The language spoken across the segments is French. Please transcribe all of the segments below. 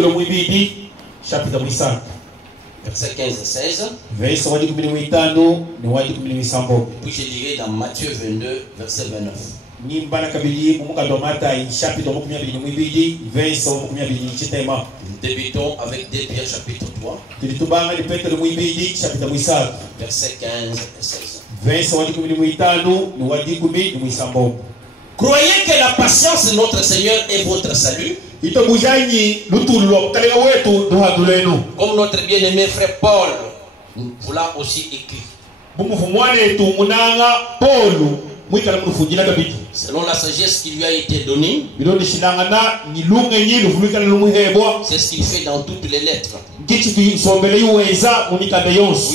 Petro mwibidi chapita mwisatu verset 15 et 16. verse wadi 15 ni wadi 17. Puis je lirai dans Matthieu 22 verset 29. Nimbana kabili umukado Matayi chapita mwibidi verse mwibidi chitema. Nous débutons avec 2 Pierre chapitre 3. Tulitubanga ni Petro mwibidi chapita mwisatu verset 15 et 16. verse wadi 15 ni wadi 17. Croyez que la patience de notre Seigneur est votre salut. Comme notre bien-aimé frère Paul vous l'a aussi écrit. Selon la sagesse qui lui a été donnée, c'est ce qu'il fait dans toutes les lettres. Où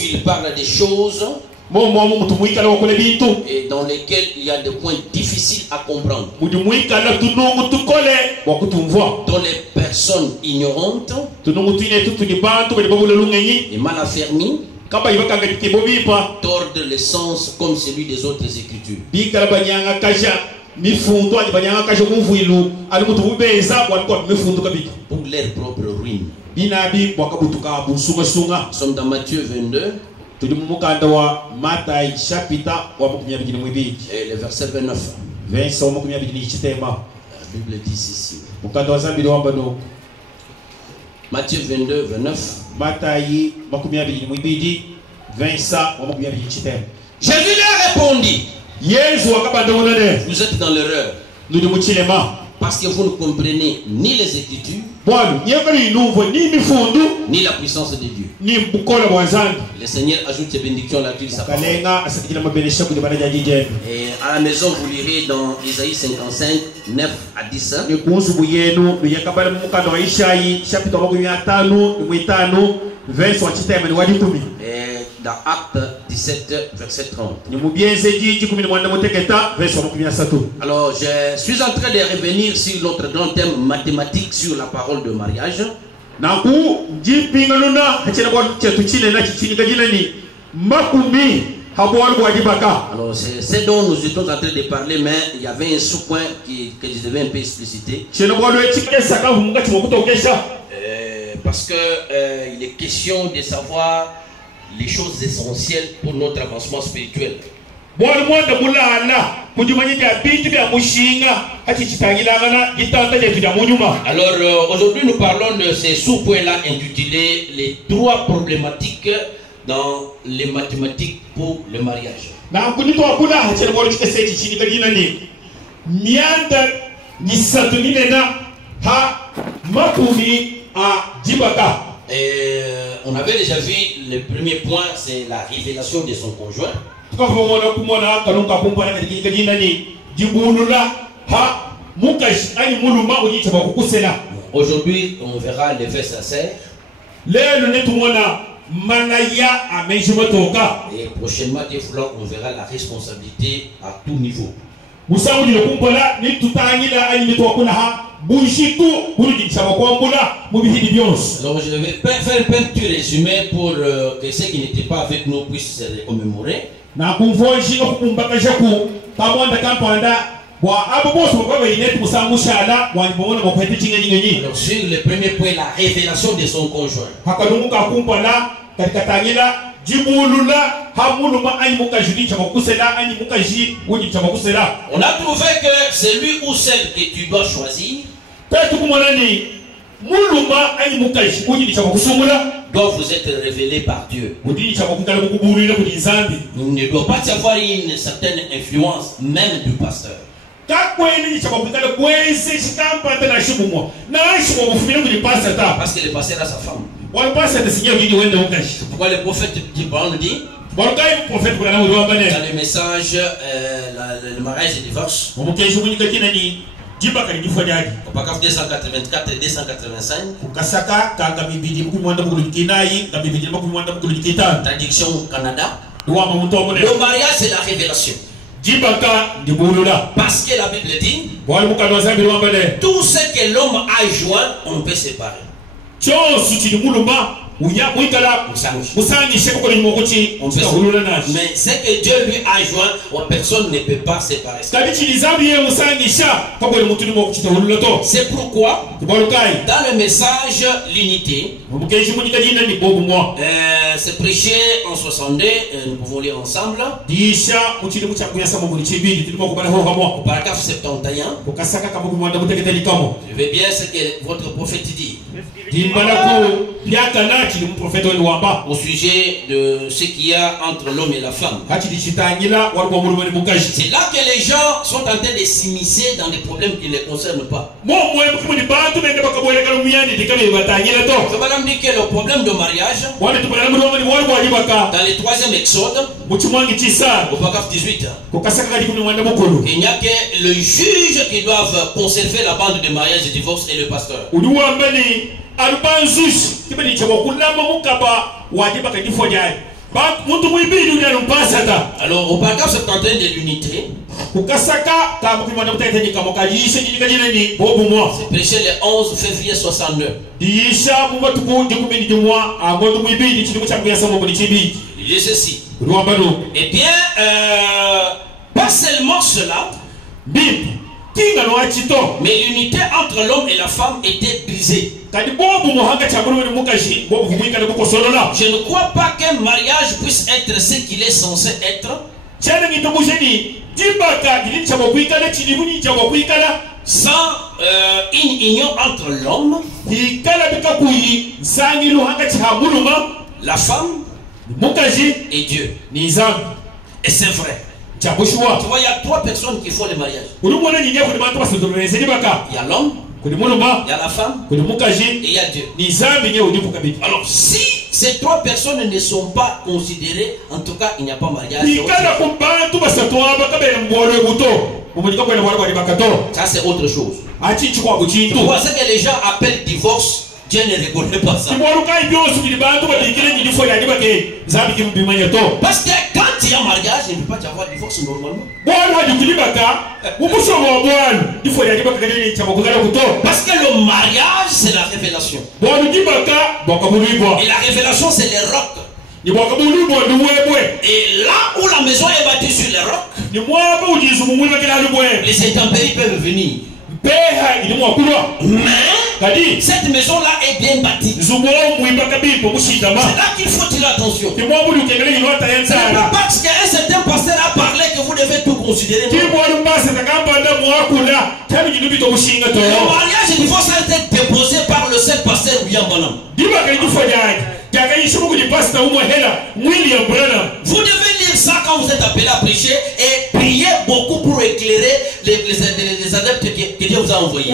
il parle des choses et dans lesquels il y a des points difficiles à comprendre. Dont les personnes ignorantes et mal affermies tordent le sens comme celui des autres écritures. Pour leur propre ruine. Nous sommes dans Matthieu 22. Et le verset 29. La Bible dit ceci. Matthieu 22, 29. Jésus leur répondit: vous êtes dans l'erreur, parce que vous ne comprenez ni les Écritures, ni la puissance de Dieu. Le Seigneur ajoute ses bénédictions à la sa parole. Et à la maison, vous lirez dans Isaïe 55, 9 à 10. Et dans Acte 17, verset 30. Alors, je suis en train de revenir sur notre grand thème mathématique sur la parole de mariage. Alors, c'est ce dont nous étions en train de parler, mais il y avait un sous-point que je devais un peu expliciter. Parce que il est question de savoir les choses essentielles pour notre avancement spirituel. Alors aujourd'hui nous parlons de ces sous-points-là intitulés les 3 problématiques dans les mathématiques pour le mariage. Et on avait déjà vu le premier point, c'est la révélation de son conjoint. Aujourd'hui, on verra les faits sincères. Et prochainement, on verra la responsabilité à tout niveau. Alors je vais faire un petit résumé pour que ceux qui n'étaient pas avec nous puissent se commémorer. Alors sur le premier point, la révélation de son conjoint. On a trouvé que c'est lui ou celle que tu dois choisir doit vous être révélé par Dieu. Il ne doit pas y avoir une certaine influence, même du pasteur. Parce que le pasteur a sa femme. C'est pourquoi le prophète dit dans le message, le mariage et le divorce. Au paragraphe 284 et 285. Traduction au Canada. Le mariage, c'est la révélation. Parce que la Bible dit tout ce que l'homme a joint, on peut séparer. Mais ce que Dieu lui a joint, personne ne peut pas séparer. C'est pourquoi Dans le message l'unité, c'est prêché en 62, nous pouvons lire ensemble. Au paragraphe 71. Je vais bien ce que votre prophète dit. Au sujet de ce qu'il y a entre l'homme et la femme. C'est là que les gens sont en train de s'immiscer dans des problèmes qui ne les concernent pas. Je vais dire que le problème de mariage, dans le 3e Exode, au paragraphe 18, il n'y a que le juge qui doit conserver la bande de mariage et de divorce et le pasteur. Alors au paragraphe 71 de l'unité, c'est prêché le 11 février 62. Il dit ceci. Eh bien, pas seulement cela, mais l'unité entre l'homme et la femme était brisée. Je ne crois pas qu'un mariage puisse être ce qu'il est censé être sans une union entre l'homme, la femme et Dieu. Et c'est vrai. Tu vois, il y a 3 personnes qui font le mariage. Il y a l'homme, il y a la femme et il y a Dieu. Alors si ces 3 personnes ne sont pas considérées, en tout cas il n'y a pas mariage. Ça c'est autre chose. Pour ce que les gens appellent divorce, Dieu ne reconnaît pas ça. Parce que quand il y a mariage, il ne peut pas y avoir divorce normalement. Parce que le mariage, c'est la révélation. Et la révélation, c'est les rocs. Et là où la maison est bâtie sur les rocs, les intempéries peuvent venir. Mais cette maison-là est bien bâtie. C'est là qu'il faut tirer attention. Ce n'est pas parce qu'un certain pasteur a parlé que vous devez tout considérer. Le mariage il faut être déposé par le seul pasteur William Branham. Vous devez lire ça quand vous êtes appelé à prêcher et prier beaucoup pour éclairer les adeptes que Dieu vous a envoyés.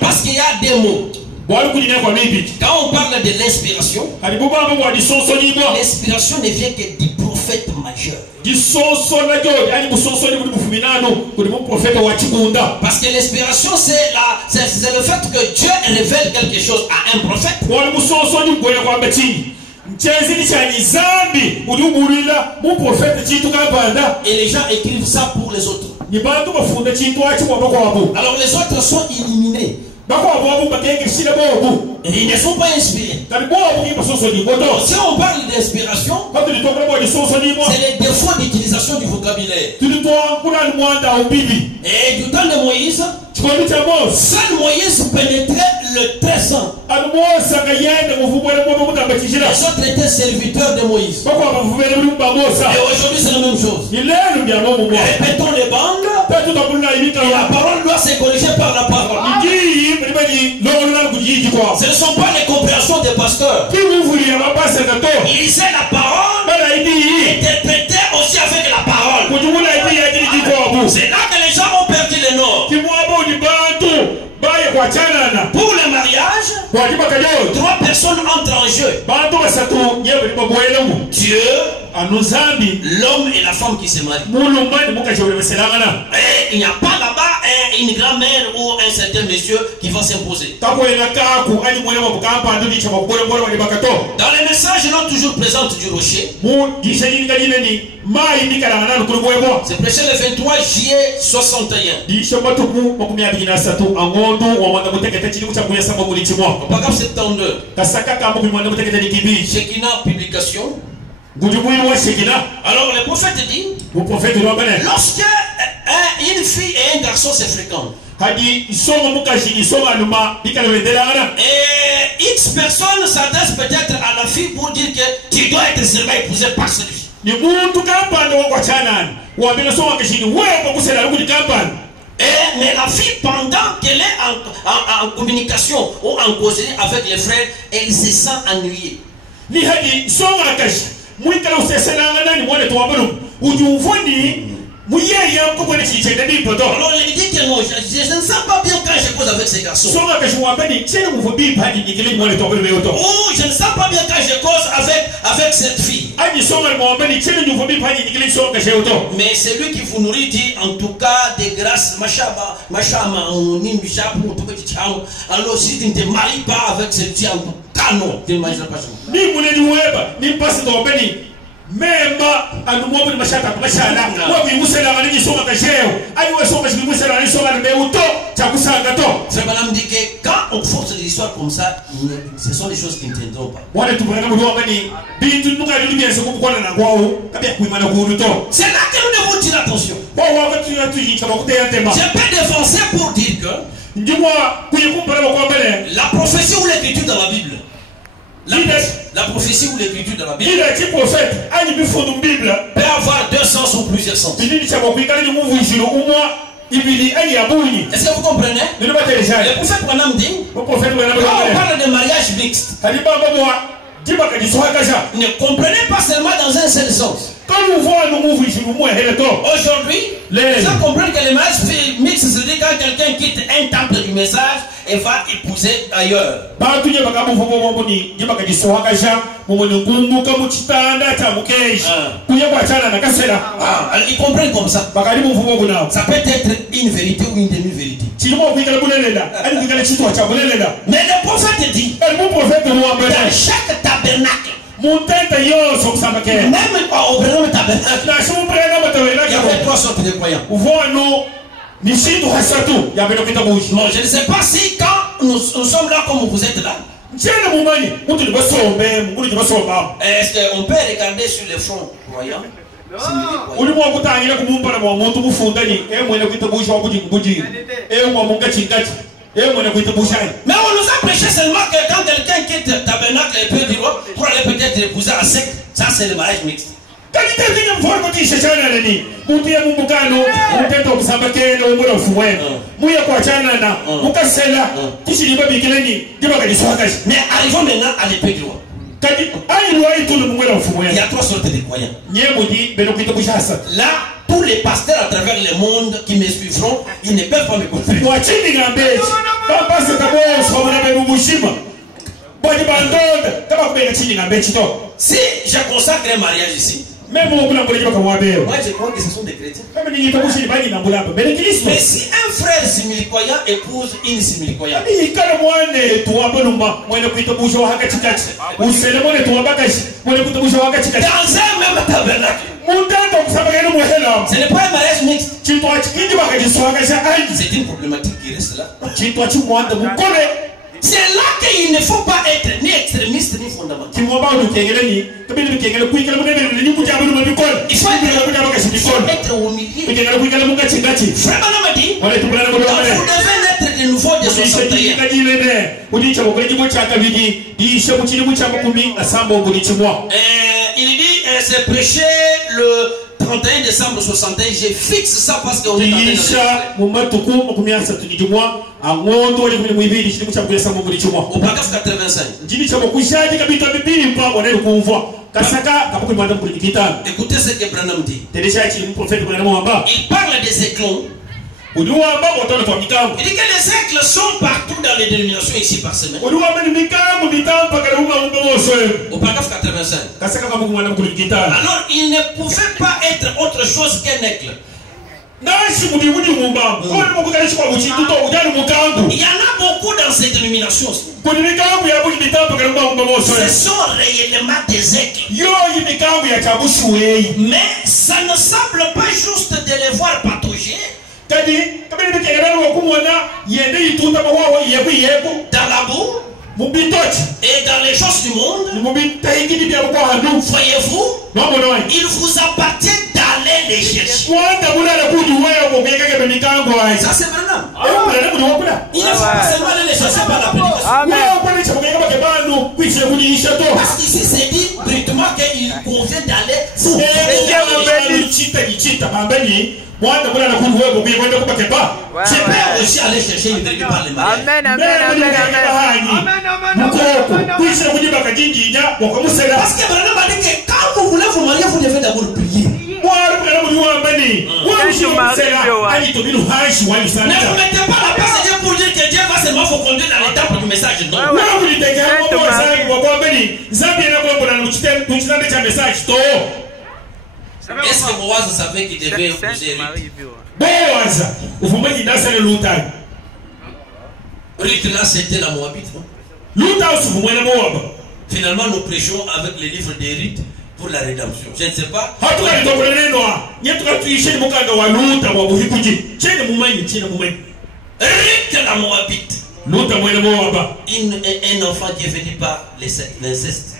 Parce qu'il y a des mots. Quand on parle de l'inspiration, l'inspiration ne vient que du prophète majeur. Parce que l'inspiration c'est le fait que Dieu révèle quelque chose à un prophète. Et les gens écrivent ça pour les autres. Alors les autres sont éliminés. Et ils ne sont pas inspirés. Donc, si on parle d'inspiration, c'est les défauts d'utilisation du vocabulaire. Et du temps de Moïse, seul Moïse pénétrait le très saint. Les autres étaient serviteurs de Moïse. Et aujourd'hui c'est la même chose. Répétons les bandes. Et la parole doit se corriger par la parole. Ce ne sont pas les compréhensions des pasteurs. Ils lisaient la parole et interprétaient aussi avec la parole. C'est là que les gens ont perdu le nord. Pour le mariage, 3 personnes entrent en jeu. Dieu, l'homme et la femme qui se marient. Et il n'y a pas là-bas une grand-mère ou un certain monsieur qui va s'imposer. Dans les messages, l'on toujours présente du rocher. C'est prêché le 23 juillet 61. Au paragraphe 72. Shekinah publication. Alors le prophète dit, lorsque une fille et un garçon se fréquentent, et X personnes s'adressent peut-être à la fille pour dire que tu dois être seulement épousé par celui-ci. Mais la fille, pendant qu'elle est en communication ou en causerie avec les frères, elle se sent ennuyée. Alors il dit que non, je ne sens pas bien quand je cause avec ces garçons. Ou je ne sens pas bien quand je cause avec cette fille. Mais celui qui vous nourrit dit en tout cas des grâces, alors si tu ne te maries pas avec celui-ci, en tout cas non, tu ne marieras pas. Même à nous montrer ma chata, ma chala, ou bien vous savez la maladie sur ma cachère, allez où sont mes vous savez la sur la méauto, tu as poussé un gâteau. C'est madame dit que quand on force des histoires comme ça, ce sont des choses qui ne tiendront pas. Moi, les tout le monde doit venir. Bien, tout le monde a dit bien, c'est pourquoi on a quoi ou, bien, oui, mal au temps. C'est là que nous devons tirer attention. Bon, on va continuer à dire, ça va coûter un thème. Je peux défoncer pour dire que, dis-moi, vous comprenez pourquoi la prophétie ou l'écriture dans la Bible. La prophétie ou l'écriture de la Bible peut avoir deux sens ou plusieurs sens. Est-ce que vous comprenez? Le prophète Branham dit, quand on parle de mariage mixte, ne comprenez pas seulement dans un seul sens. Aujourd'hui, les gens comprennent que le mariage mixte, c'est-à-dire quand quelqu'un quitte un temple du message et va épouser ailleurs. Ils comprennent comme ça. Ça peut être une vérité ou une demi-vérité. Mais le prophète dit, dans chaque tabernacle, même au premier tabernacle, il y avait trois sortes de croyants. Non, je ne sais pas si quand nous sommes là comme vous êtes là, est-ce qu'on peut regarder sur le front croyant? Mais on nous a prêché seulement que quand quelqu'un quitte le tabernacle et peut dire pour aller peut-être épouser à sec, ça c'est le mariage mixte. Mais arrivons maintenant à l'épée du roi. Il y a trois sortes de croyants. Là, tous les pasteurs à travers le monde qui me suivront, ils ne peuvent pas me comprendre. Si je consacre un mariage ici, moi je crois que ce sont des chrétiens. Mais si un frère simili-croyant épouse une simili-croyante, dans un même tabernacle, ce n'est pas un mariage mixte. C'est une problématique qui reste là. C'est là qu'il ne faut pas être ni extrémiste ni fondamental. Il faut être au milieu. Frère Branham a dit, vous devez naître de nouveau de 61. Il dit, c'est prêché le 31 décembre 61, je fixe ça parce qu'on est en train de au paragraphe 85. Écoutez ce que Branham dit. Il parle des éclons. Il dit que les éclats sont partout dans les dénominations ici par semaine. Au paragraphe 85. Alors il ne pouvait pas être autre chose qu'un aigle. Il y en a beaucoup dans ces dénominations. Ce sont réellement des aigles. Mais ça ne semble pas juste de les voir patauger dans la boue, Et dans les choses du monde, voyez-vous, il vous appartient d'aller les chercher. Ça c'est Branham. Il ne faut pas seulement aller les chercher par la prédication. Parce qu'ici c'est dit brutalement qu'il convient d'aller vous. Je peux aussi aller chercher une brebis par les mariages. Amen, amen, amen, amen. Parce que Branham a dit que quand vous voulez vous marier, vous devez d'abord prier. Ne vous mettez pas la place de Dieu pour dire que Dieu va seulement vous conduire dans les temples du message. Non. Est-ce que Boaz savait qu'il devait épouser Ruth? Là, c'était la Moabite. Finalement, nous prêchons avec les livres de Ruth pour la rédemption. Je ne sais pas. Ruth, la Moabite. Un enfant qui est venu par l'inceste.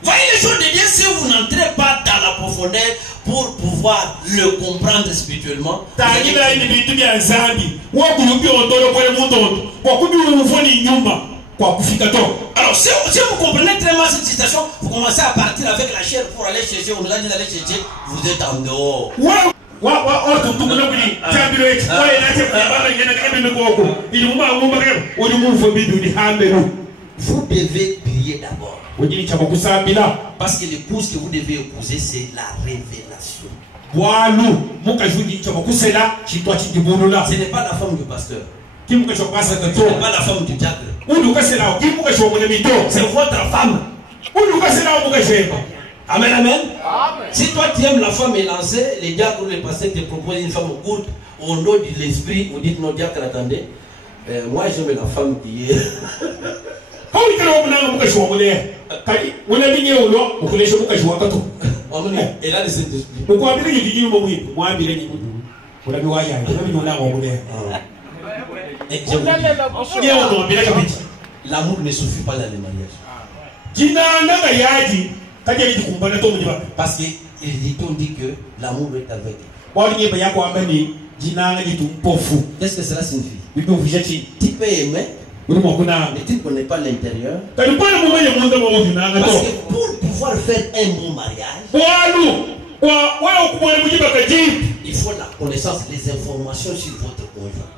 Voyez les choses de Dieu, si vous n'entrez pas dans la profondeur pour pouvoir le comprendre spirituellement. Alors si vous comprenez très mal cette situation, vous commencez à partir avec la chair pour aller chercher, on nous a dit d'aller chercher, vous êtes en dehors. Vous devez prier d'abord. Parce que l'épouse que vous devez épouser, c'est la révélation. Ce n'est pas la femme du pasteur. Ce n'est pas la femme du diable. C'est votre femme. Amen, amen. Si toi tu aimes la femme élancée, les diacres ou les pasteurs te proposent une femme courte, au nom de l'esprit, vous dites non, diacre, attendez. Moi j'aime la femme qui est. Elle a laissé l'esprit. L'amour ne suffit pas dans les mariages. Parce qu'il dit que l'amour est avec. Qu'est-ce que cela signifie? Tu peux aimer, mais tu ne connais pas l'intérieur. Parce que pour pouvoir faire un bon mariage, il faut la connaissance, les informations sur votre conjoint.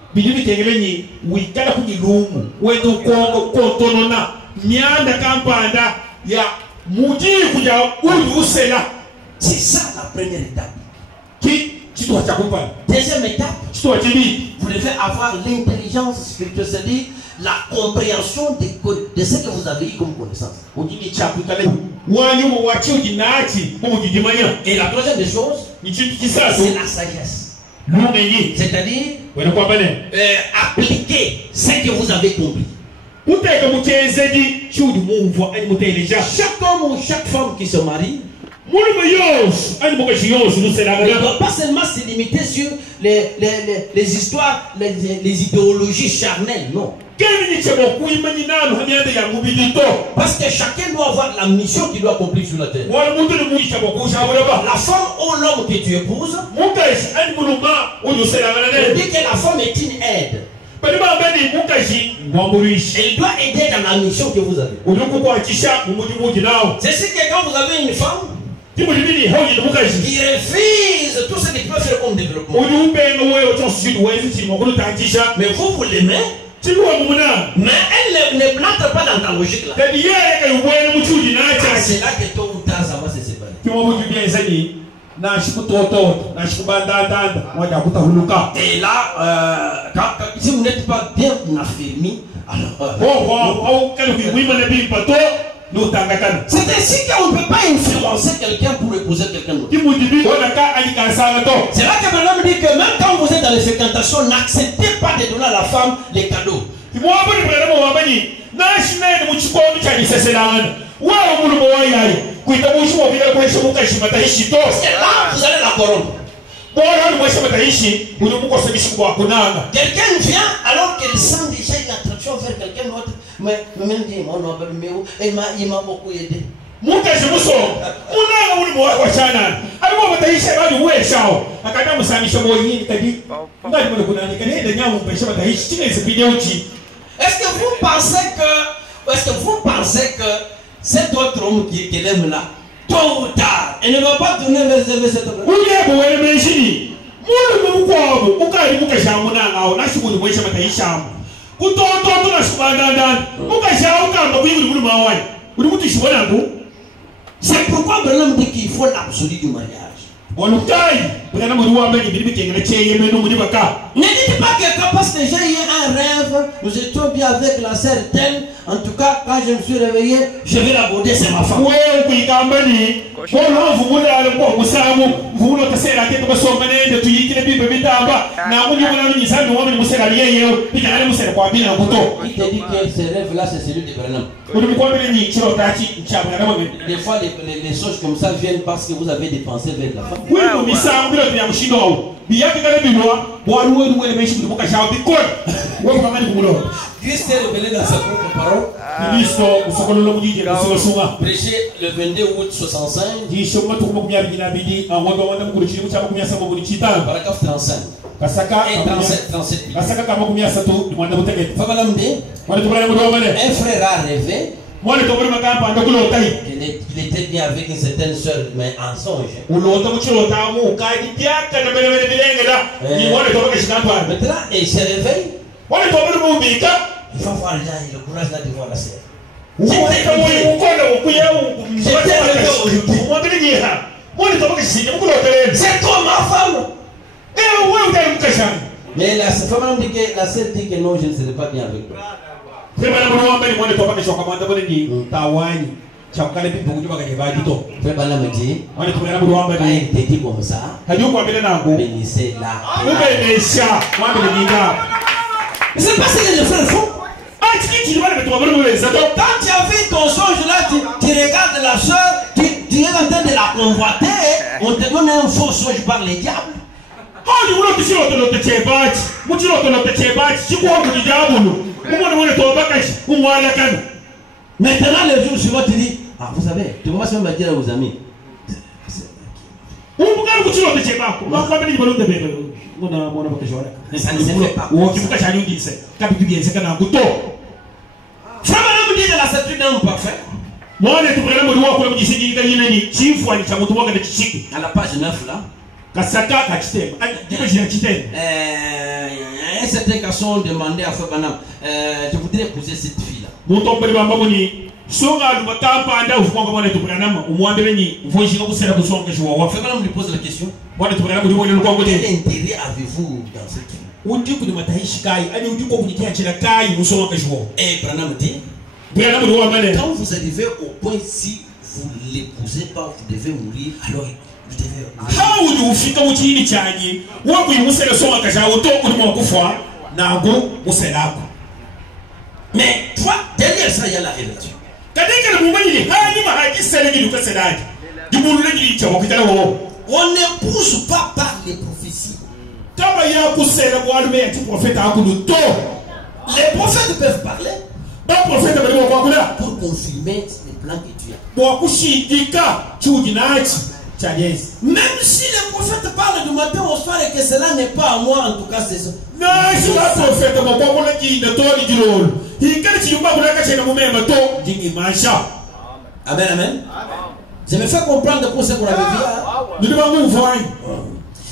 C'est ça la première étape. Deuxième étape, vous devez avoir l'intelligence spirituelle, c'est-à-dire la compréhension de ce que vous avez eu comme connaissance. Et la troisième des choses, c'est la sagesse. C'est-à-dire appliquer ce que vous avez compris. Chaque homme ou chaque femme qui se marie ne doit pas seulement se limiter sur les histoires, les idéologies charnelles, non. Parce que chacun doit avoir la mission qu'il doit accomplir sur la terre. La femme ou l'homme que tu épouses, on dit que la femme est une aide. Elle doit aider dans la mission que vous avez. C'est ce que quand vous avez une femme qui refuse tout ce qu'il peut faire comme développement, mais vous l'aimez, mais elle ne plante pas dans ta logique là. C'est là que tôt ou tard ça va se séparer. Et là, si vous n'êtes pas bien affermi, alors c'est ainsi qu'on ne peut pas influencer quelqu'un pour épouser quelqu'un d'autre. C'est là que Branham dit que même quand vous êtes dans les fréquentations, n'acceptez pas de donner à la femme les cadeaux. Parce que là, vous allez la corrompre. Quelqu'un vient alors qu'elle sent déjà une attraction vers Mais même dit, mon nom est numéro, il m'a beaucoup aidé. Mukaje muso munanga uli mwa chana aliwo bataisha bali weshao akata musamisha moyini kadi ngali mwe kunani kadi enda nyamu mpesha bataishi tinese bideuchi. Est-ce que vous pensez que cet autre homme qui l'aime là, tôt ou tard, il ne va pas tourner vers cet homme? Uye bwele meshini mulu mkwabo ukali mukasha munanga au nashukuru mwesha bataisha kutoto na shubandanda mukasha ukamba kuyibuli mulu mawani uli kuti shibona ngo. C'est pourquoi Branham dit qu'il faut l'absolu du mariage. Ne dites pas que parce que j'ai eu un rêve, nous étions bien avec la sœur telle, en tout cas quand je me suis réveillé, je vais l'aborder, c'est ma femme. Il te dit que ce rêve-là c'est celui de Branham. Des fois les choses comme ça viennent parce que vous avez dépensé vers la femme. Christ est révélé dans sa propre parole. Prêché le 22 août 65. Paragraphe 35. Et 37. Un frère a rêvé qu'il était bien avec une certaine soeur, mais en songe. Maintenant, il se réveille. Il va voir là, il a le courage là de voir la sœur. C'est toi ma femme. Mais la femme dit que la sœur dit que non, je ne serai pas bien avec toi. Frère Branham dit, quand il te dit comme ça, bénissez-la. Mais c'est pas ce que les frères font. Quand tu as vu ton songe là, tu regardes la soeur, tu es en train de la convoiter, on te donne un faux songe par les diables. Maintenant le jour suivant tu dis, ah vous savez, tu commences même à dire à vos amis. Ça ne se fait pas. Frère Branham dit de la certitude d'un homme parfait. À la page 9 là. Un certain garçon demandait à Frère Branham, je voudrais épouser cette fille là. Frère Branham lui pose la question. Quel intérêt avez-vous dans cette fille? Et Branham dit, quand vous arrivez au point si vous ne l'épousez pas, vous devez mourir, alors vous devez mourir. Mais toi, derrière ça, il y a la révélation. On n'épouse pas par les prophéties. Les prophètes peuvent parler pour confirmer les plans que tu as. Même si les prophètes parlent du matin au soir et que cela n'est pas à moi, en tout cas c'est ça. Amen, amen. Je me fais comprendre pour ce qu'on avait vu.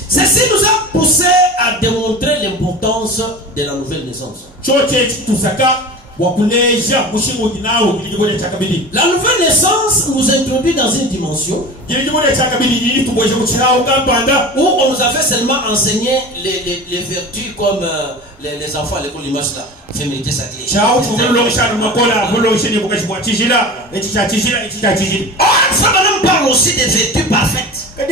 Ceci nous a poussé à démontrer l'importance de la nouvelle naissance. La nouvelle naissance nous introduit dans une dimension où on nous avait seulement enseigné les vertus comme les enfants à l'école l'image là, féminité sacrée. Ça parle aussi des vertus parfaites. Je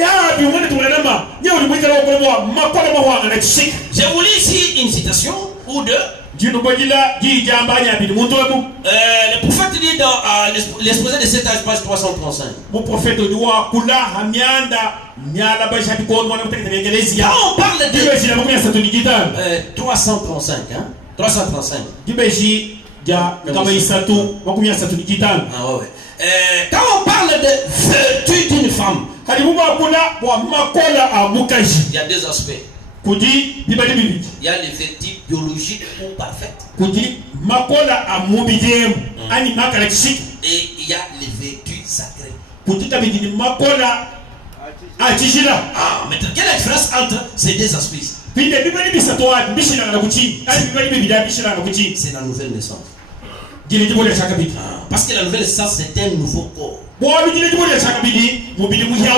vous lis ici une citation ou deux. Le prophète dit dans l'exposé de cet âge, page 335. Quand on parle de 335, hein? 335. ja kama isatu makumi asatu ni kitano. Ah ouais. Quand on parle de vertu d'une femme, kali buba kuna bwa makola amukaji. Il y a deux aspects. Kudi bibali bibi. Il y a les vertus biologiques ou parfaites. Kudi makola amubidem ani makala kishiki. Et il y a les vertus sacrées. Kudi tabidi ni makola atijila. Ah, maintenant quelle est la différence entre ces deux aspects? Binde bibali bisatoa bishila na kuchi. Ani bibali bibi da bishila na kuchi. C'est la nouvelle naissance. Jili jibole chaka bidi. Parce que la nouvelle naissance c'est un nouveau corps. Bon, jili jibole chaka bidi mubili muya.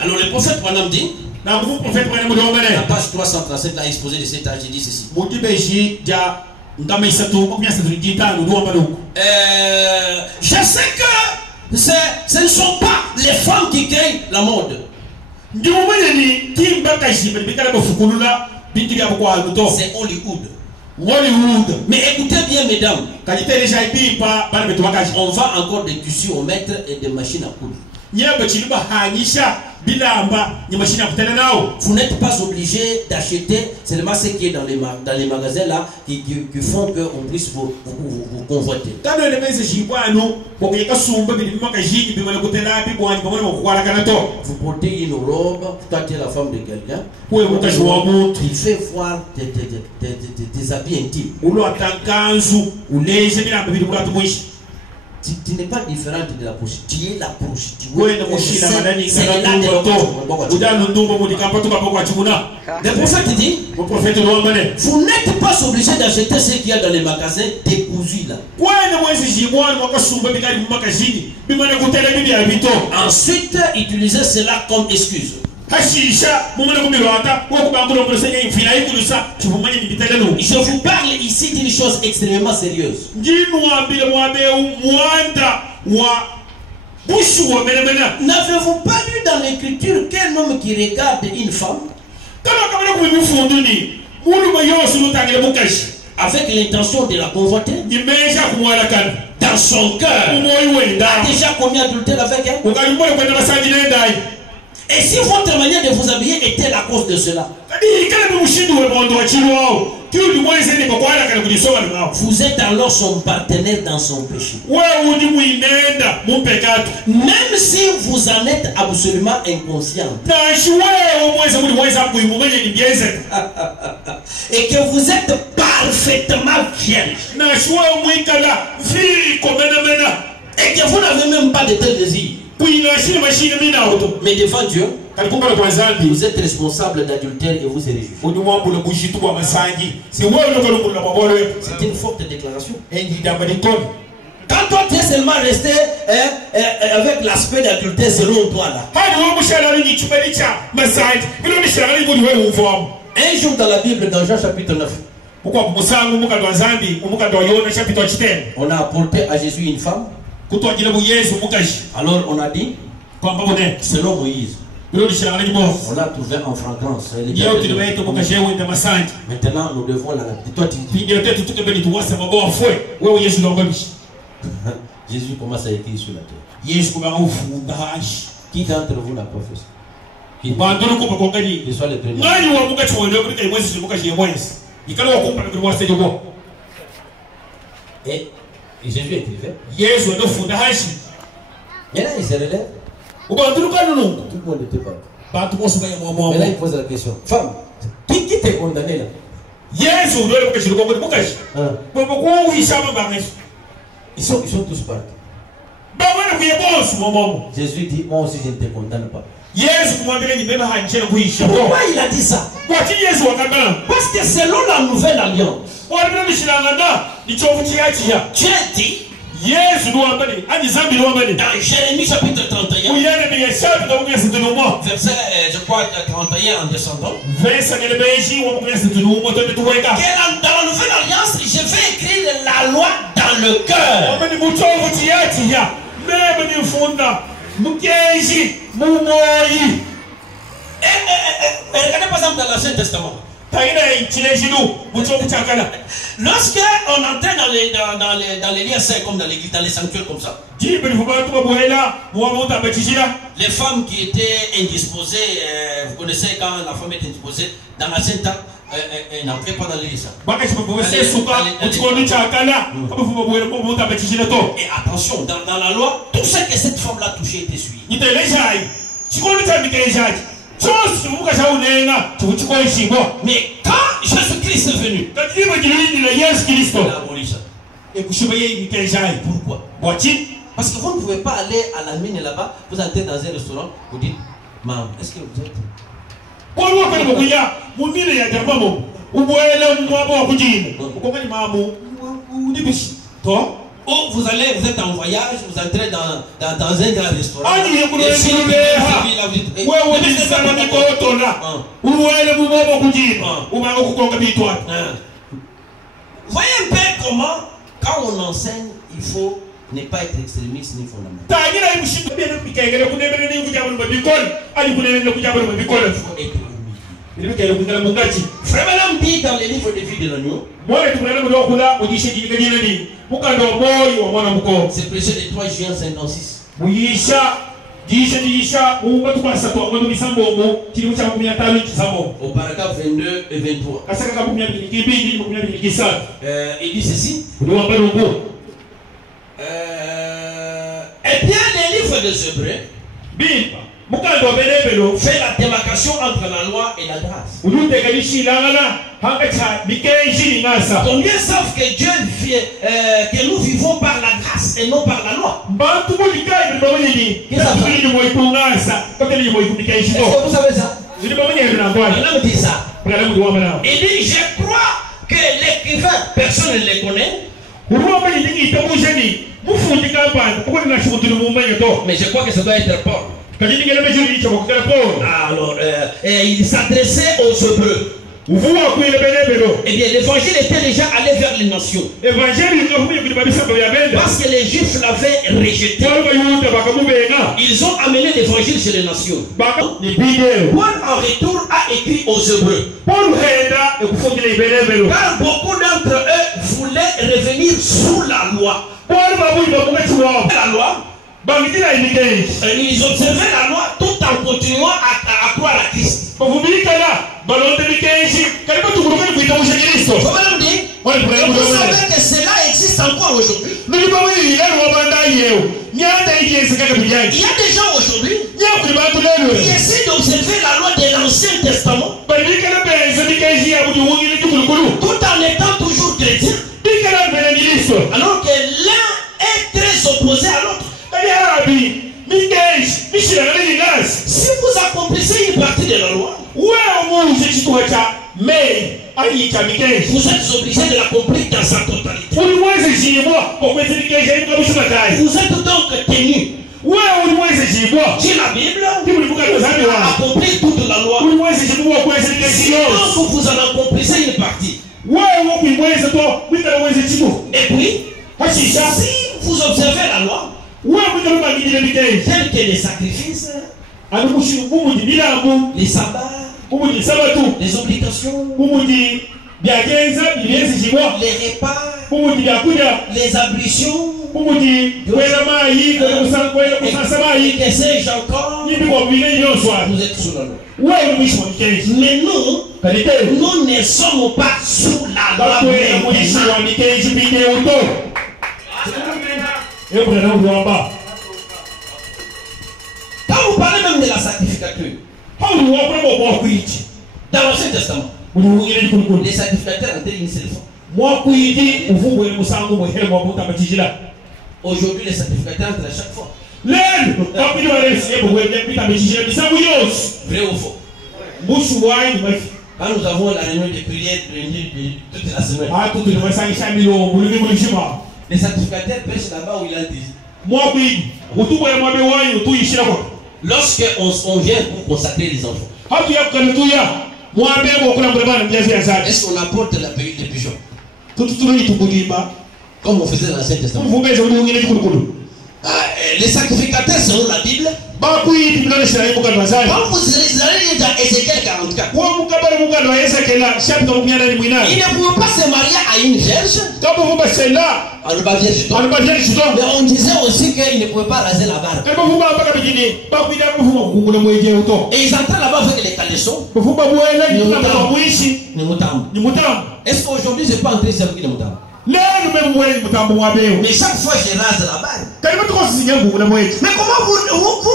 Alors le prophète Branham dit, Na vous prophète Branham domane. la page 337 là exposé de cet âge, il dit ceci. Motibeji ja ngama isatu makumi asatu ni kitano ndo ambaluko. Je sais que ce ne sont pas les femmes qui créent la mode. C'est Hollywood. Mais écoutez bien, mesdames, on vend encore des tissus au mètre et des machines à coudre. Vous n'êtes pas obligé d'acheter seulement ce qui est dans les magasins là qui font qu'on puisse vous convoiter. Vous portez une robe, toi tu es la femme de quelqu'un, il fait voir tes habits intimes. Tu n'es pas différente de la prostituée. Tu es la prostituée. Le prophète dit, vous n'êtes pas obligé d'acheter ce qu'il y a dans les magasins décousus là. Ensuite, utilisez cela comme excuse. Je vous parle ici d'une chose extrêmement sérieuse. N'avez-vous pas lu dans l'écriture qu'un homme qui regarde une femme avec l'intention de la convoiter dans son cœur a déjà commis adultère avec elle? Et si votre manière de vous habiller était la cause de cela, vous êtes alors son partenaire dans son péché. Même si vous en êtes absolument inconscient. Et que vous êtes parfaitement vierge. Et que vous n'avez même pas de tel désir. Mais devant Dieu, vous êtes responsable d'adultère et vous serez juge. C'est une forte déclaration. Quand toi tu es seulement resté avec l'aspect d'adultère selon toi là. Un jour dans la Bible, dans Jean chapitre 9, on a apporté à Jésus une femme. Alors on a dit, selon Moïse, on l'a trouvé en fragrance. Maintenant nous devons la lapider. Toi tu dis, Jésus commence à écrire sur la terre. Qui d'entre vous l'a professé? Que soit le premier. Et Jésus est élevé. Maintenant il se relève. Tout le monde était pas. Mais là il pose la question. Femme, qui t'est condamné là? Ils sont tous partis. Jésus dit, moi aussi je ne te condamne pas. Pourquoi il a dit ça? Parce que selon la nouvelle alliance, Dieu dit dans Jérémie chapitre 31, verset je crois 31 en descendant, que dans la nouvelle alliance je vais écrire la loi dans le cœur. Regardez par exemple dans l'Ancien Testament. Lorsque on entrait dans les lieux saints comme dans l'église, dans les sanctuaires comme ça, les femmes qui étaient indisposées, vous connaissez quand la femme est indisposée, dans l'ancien temps, n'entrez pas dans l'église. Et attention, dans la loi, tout ce que cette femme-là touchait était suivi. Mais quand Jésus-Christ est venu, il a aboli ça. Pourquoi? Parce que vous ne pouvez pas aller à la mine là-bas, vous entrez dans un restaurant, vous dites, maman, est-ce que vous êtes... Ou vous êtes en voyage, vous entrez dans un grand restaurant. Voyez un peu comment, quand on enseigne, il faut ne pas être extrémiste ni fondamental. Il faut être humilié. Frère dit dans les livres de vie de l'agneau, c'est prêché le 3 juin 56. Au paragraphe 22 et 23. Il dit ceci. Eh bien, les livres des Hébreux fait la démarcation entre la loi et la grâce. Combien savent que Dieu que nous vivons par la grâce et non par la loi? Est-ce que vous savez ça? L'homme dit ça. Il dit, je crois que l'écrivain, personne ne le connaît. Mais je crois que ça doit être Paul. Alors, il s'adressait aux Hébreux. Eh bien, l'évangile était déjà allé vers les nations. Parce que les Juifs l'avaient rejeté. Ils ont amené l'évangile chez les nations. Paul, en retour, a écrit aux Hébreux. Car beaucoup d'entre eux voulaient revenir sous la loi. La loi. Ils observaient la loi tout en continuant à croire à Christ. Vous savez que cela existe encore aujourd'hui. Il y a des gens aujourd'hui qui essaient d'observer la loi de l'Ancien Testament tout en étant toujours chrétien, alors que l'un est très opposé à l'autre. Si vous accomplissez une partie de la loi, vous êtes obligé de l'accomplir dans sa totalité. Vous êtes donc tenu. Dit la Bible, accomplir toute la loi. Sinon, vous en accomplissez une partie. Et puis, si vous observez la loi, tels que les sacrifices, les sabbats, les obligations, les repas, les ablutions, et que sais-je encore, vous êtes sous la loi. Mais nous ne sommes pas sous la loi. Quand vous parlez même de la sacrificature, dans l'Ancien Testament, les sacrificateurs entraient une seule fois. Aujourd'hui, les sacrificateurs entrent à chaque fois. Vrai ou faux? Quand nous avons la réunion de prière toute la semaine, les sacrificateurs pêchent là-bas où il a dit. Lorsque on vient pour consacrer les enfants, est-ce qu'on apporte les pigeons? Comme on faisait dans l'Ancien Testament. Les sacrificateurs selon la Bible. Quand vous allez lire dans Ézéchiel 44, pouvait pas se marier à une vierge. Mais on disait aussi qu'il ne pouvait pas raser la barbe. Et ils entraient là-bas avec les caleçons. Est-ce qu'aujourd'hui je peux entrer avec les moutons? Mais chaque fois je rase la barbe. Mais comment vous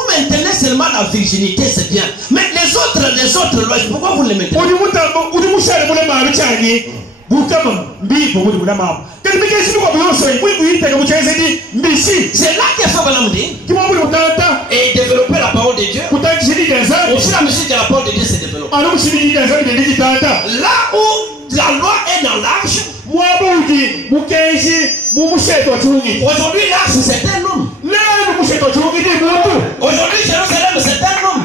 maintenez seulement la virginité, c'est bien. Mais les autres lois, pourquoi vous les maintenez? C'est là que Fabalam dit et développer la parole de Dieu. Au fur et à mesure que la parole de Dieu se développe. Là où la loi est dans l'arche, aujourd'hui l'arche c'est un homme. Aujourd'hui Jérusalem c'est un homme.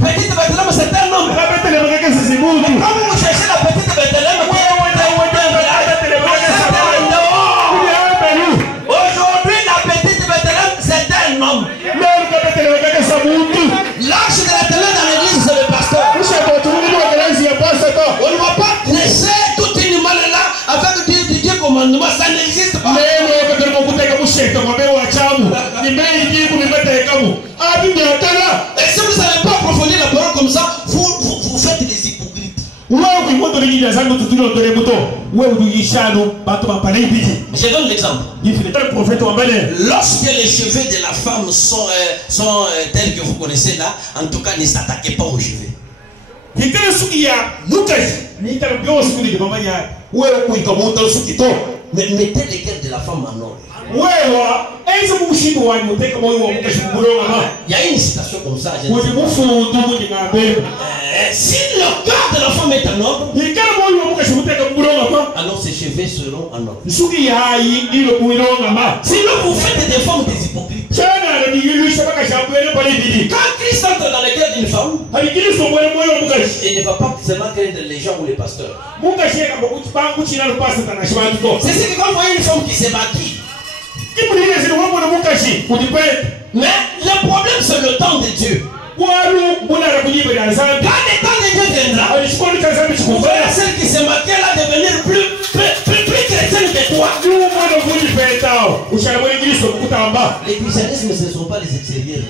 Petite Bethléem c'est un homme. Quand vous cherchez la petite Bethléem, aujourd'hui la petite Bethléem c'est un homme. L'arche de l'Éternel dans l'église c'est le pasteur. On ne va pas laisser toute une mal là avec Dieu commandement, ça n'existe pas. Et si vous n'avez pas approfondi la parole comme ça, vous faites des hypocrites. Je donne l'exemple. Lorsque les cheveux de la femme sont tels que vous connaissez là, en tout cas ne s'attaquez pas aux cheveux. Mais mettez les guerres de la femme en ordre. Il y a une citation comme ça. Si le cœur de la femme est en ordre, alors ses cheveux seront en ordre. Sinon vous faites des femmes des hypocrites. Quand Christ entre dans les cœurs d'une femme, il ne va pas seulement craindre les gens ou les pasteurs. C'est ce que quand vous voyez une femme qui se maquille. Mais le problème c'est le temps de Dieu. Quand le temps de Dieu viendra, vous verrez celle qui se maquille là devenir plus chrétienne que toi. Les christianismes ce ne sont pas les extérieurs.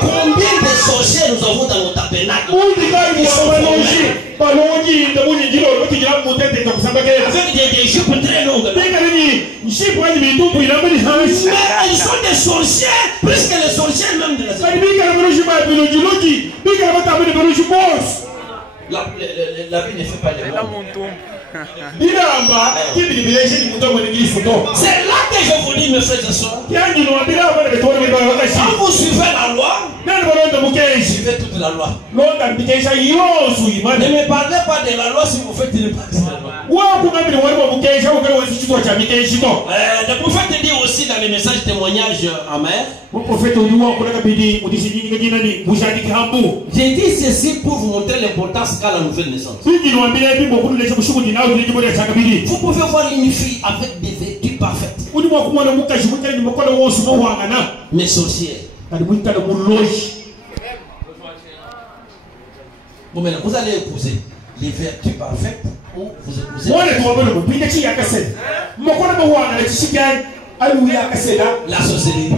Combien de sorciers nous avons dans nos tabernacles? Avec des jupes très longues. Mais ils sont des sorciers, plus que les sorciers même de la la vie ne fait pas les mots. C'est là que je vous dis, mes frères et sœurs, quand vous suivez la loi, suivez toute la loi. Ne me parlez pas de la loi si vous faites une partie de la loi. Le prophète dit aussi dans les messages témoignages amers, j'ai dit ceci pour vous montrer l'importance qu'a la nouvelle naissance. Vous pouvez voir une fille avec des vertus parfaites, mais sorcière. Bon, maintenant, vous allez épouser les vertus parfaites ou vous épousez la sorcellerie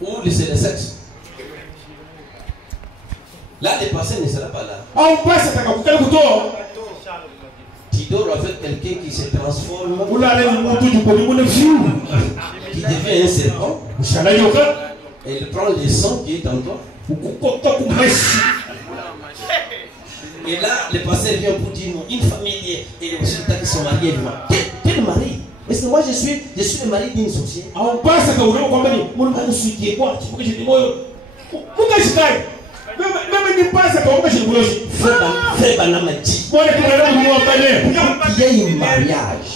ou le sexe. Là, le passé ne sera pas là. Tu dors avec quelqu'un qui se transforme, qui devient un serpent. Et il prend le sang qui est en toi. Et là, le pasteur vient pour dire une famille et les résultats qui sont mariés. Quel mari? Est-ce que moi je suis le mari d'une sorcière? Frère Banama dit qu'il y ait un mariage,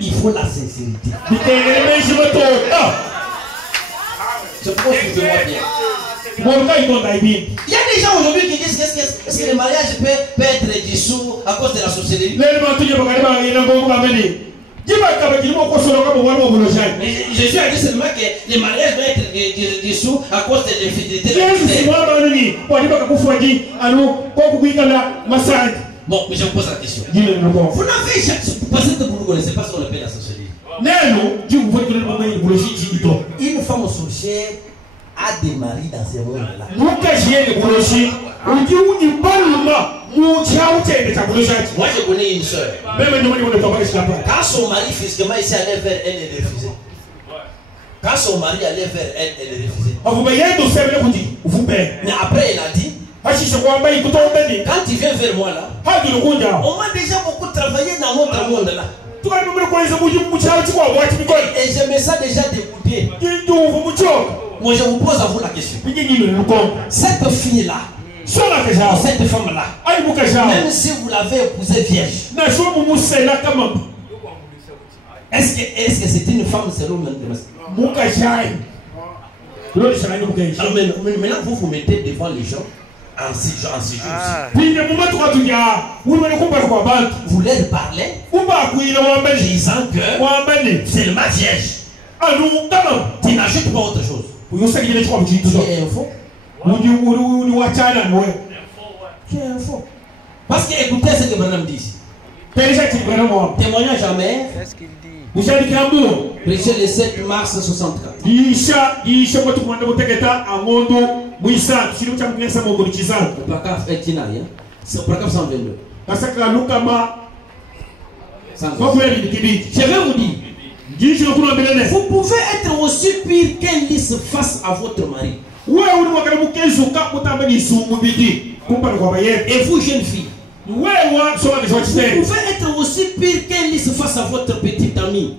il faut la sincérité. C'est pourquoi je vous vois bien. Il y a des gens aujourd'hui qui disent est-ce que le mariage peut être dissous à cause de la sorcellerie? Jésus a dit seulement que les mariages doivent être dissous à cause de l'infidélité. Bon, mais je vous pose la question. Vous n'avez jamais. Parce que vous ne connaissez pas ce qu'on appelle la sorcellerie. Une femme sorcière a des maris dans ces mondes-là. Moi, je connais une soeur. Quand son mari physiquement ici allait vers elle, elle refusait. Quand son mari allait vers elle, elle refusait. Mais après, elle a dit, quand il vient vers moi là, on m'a déjà beaucoup travaillé dans notre monde là. Et j'aimais ça déjà dégoûter. Moi je vous pose à vous la question. Cette fille là, cette femme là, même si vous l'avez épousée vierge, est-ce que c'est une femme selon maintenant? Maintenant vous mettez devant les gens en ces jours. Vous leur parlez disant que c'est le mariage. Tu n'ajoutes pas autre chose. Tu es un faux. Tu es un faux. Parce que écoutez ce que Branham dit. Témoignage jamais. Prêché le 7 mars 64. C'est paragraphe 122. Je vais vous dire. Vous pouvez être aussi pire qu'un lys face à votre mari. Et vous, jeune fille, vous pouvez être aussi pire qu'un lys face à votre petite amie.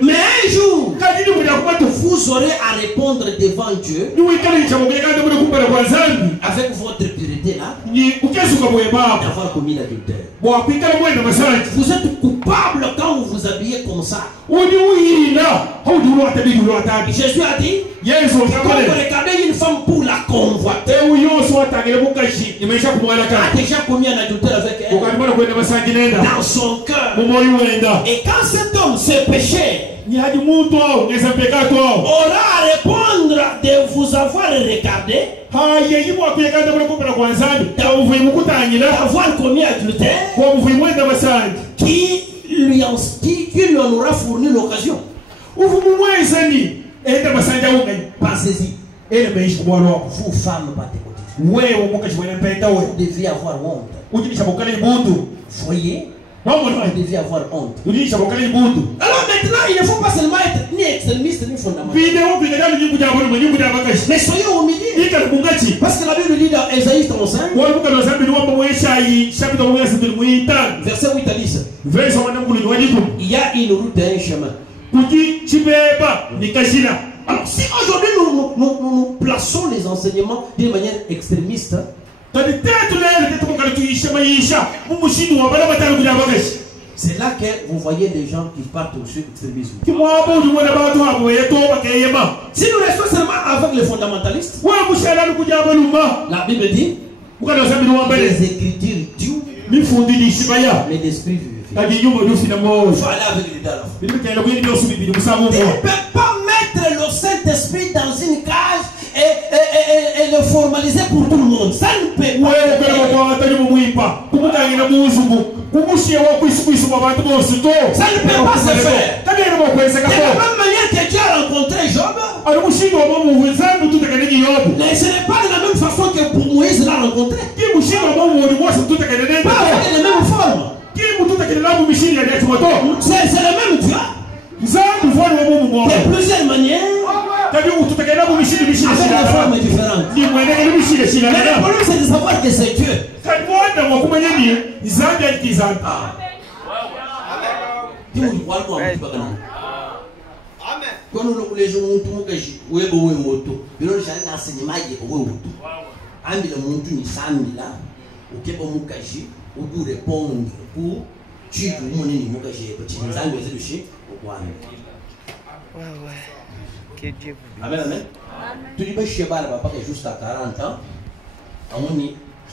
Mais un jour, vous aurez à répondre devant Dieu avec votre pureté là d'avoir commis l'adultère. Vous êtes coupable quand vous vous habillez comme ça. Jésus a dit, quand vous regardez une femme pour la convoiter, a déjà commis un adultère avec elle dans son cœur. Et quand cet homme s'est péché, aura à répondre de vous avoir regardé, d'avoir commis adultère, qui lui en aura fourni l'occasion. Pensez-y. Vous femmes, vous deviez avoir honte. Voyez, vous deviez avoir honte. Alors maintenant, il ne faut pas seulement être ni extrémiste ni fondamentaliste, mais soyez au milieu. Parce que la Bible dit dans Ésaïe 35, verset 8 à 10, il y a une route et un chemin. Alors si aujourd'hui nous plaçons les enseignements d'une manière extrémiste, c'est là que vous voyez des gens qui partent au sud extrémisme. Si nous restons seulement avec les fondamentalistes, la Bible dit les Écritures tuent, mais l'esprit vivifie. Il faut aller avec les dames. Tu ne peux pas mettre le Saint-Esprit dans une cage et le formaliser pour tout le monde. Ça ne peut pas. Ça ne peut pas se faire. De la même manière que Dieu a rencontré Job, mais ce n'est pas de la même façon que Moïse l'a rencontré. Pas avec les mêmes formes. C'est le même Dieu. De plusieurs manières, avec des formes différentes. Mais le problème c'est de savoir que c'est Dieu. Amen, amen. Tu dis que je suis juste à 40 ans.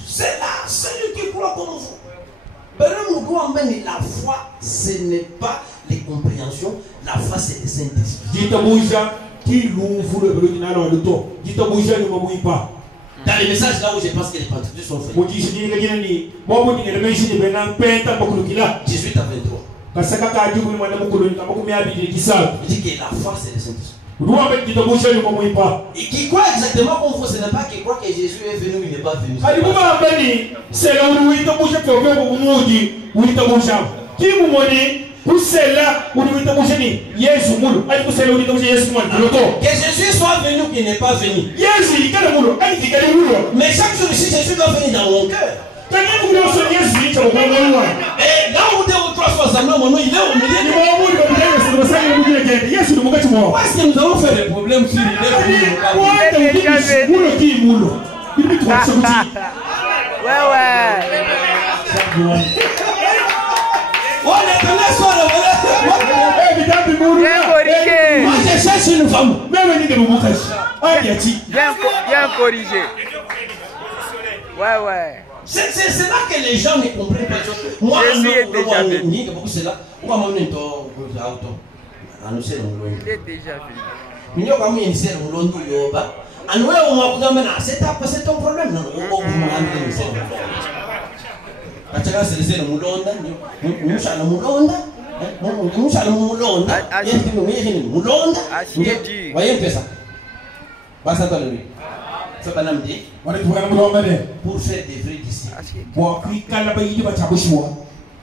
C'est là, celui qui croit comme vous. La foi, ce n'est pas les compréhensions, la foi, c'est le Saint-Esprit. Dans les messages là où je pense que les pentecôtistes sont faits. 18 à 23. Il dit que la foi, c'est le Saint-Esprit. Et qui croit exactement comme vous, ce n'est pas qui croit que Jésus est venu, il n'est pas venu. C'est là où il est que Jésus soit venu ou qu'il n'est pas venu. Mais chaque jour ici, Jésus doit venir dans mon cœur. Et là où 2 ou 3 fois mon nom, il est au milieu. Pourquoi est-ce que nous avons fait des problèmes sur l'idée? Moi je cherche une femme. Bien corrigé. Ouais. C'est là que les gens ne comprennent pas. Moi, je suis déjà venu. Il est déjà pour faire des vrais disciples,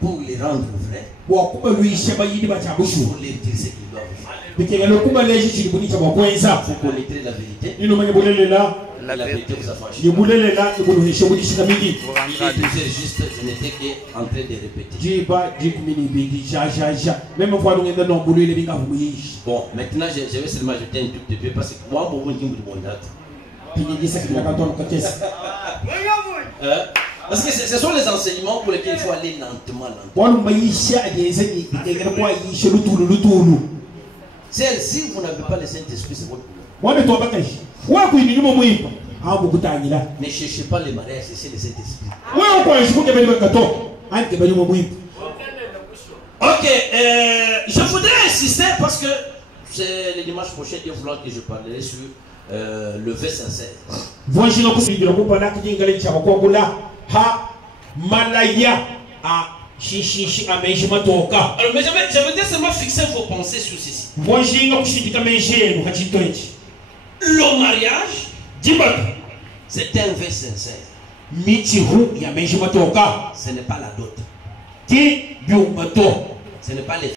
pour les rendre vrais, pour leur dire ce qu'ils doivent faire. Vous connaîtrez la vérité. La vérité vous affranchit. Il était juste, je n'étais qu'en train de répéter. Bon, maintenant je vais seulement ajouter un tout petit peu parce que moi, mon bon Dieu me demande. Parce que ce sont les enseignements pour lesquels il faut aller lentement. Si vous n'avez pas le Saint-Esprit, c'est votre problème. Ne cherchez pas les mariages, c'est le Saint-Esprit. Ok, je voudrais insister parce que c'est le dimanche prochain, Dieu voulant que je parlerai sur le vœu sincère. Alors, mais je veux dire seulement fixer vos pensées sur ceci. Le mariage, c'est un vœu sincère. Ce n'est pas la dot. Ce n'est pas les